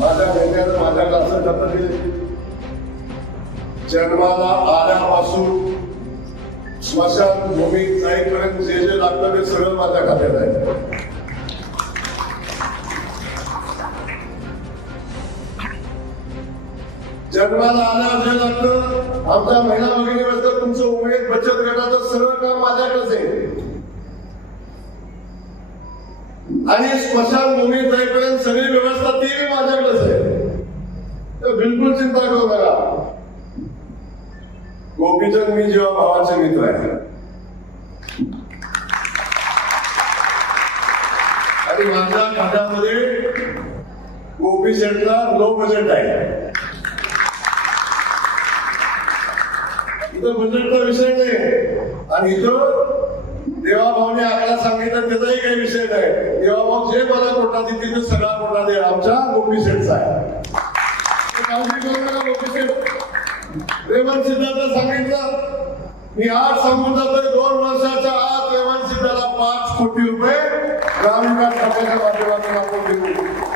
माझ्या नेत्यानं माझ्याला असं शपथ दिली, जन्माला आल्यापासून स्मशानभूमीत जाईपर्यंत जे जे लागतं ते सगळं माझ्या खात्यात आहे. जन्माला आल्यावर जे लागतं, आमच्या महिला भगिनीबद्दल तुमचं उमेद बचत गटाचं सगळं काम माझ्याकडेच आहे. आणि स्मशानभूमीत जाईपर्यंत सगळी व्यवस्था ती माझ्याकडेच आहे. तर बिलकुल चिंता करू नका. गोपीचंद मी जेव्हा भावाचे मित्र आहे आणि माझ्या खात्यामध्ये गोपीचंदला लो बजेट आहे. इथं बजेटचा विषय नाही आणि इथं देवाभाऊने आम्हाला सांगितलं त्याचाही काही विषय नाही. देवाभाऊ जे मला कोटा देतील ते सगळा कोटा दे आमच्या गोपीचंदचा आहे. काळजी करू नका. गोपीचंद रेवंत सिद्धांत सांगितलं, मी आज सांगून जातोय 2 वर्षाच्या आत रेवंत सिद्धाला 5 कोटी रुपये ग्रामीण विकास खात्याच्या माध्यमातून आपण देऊ.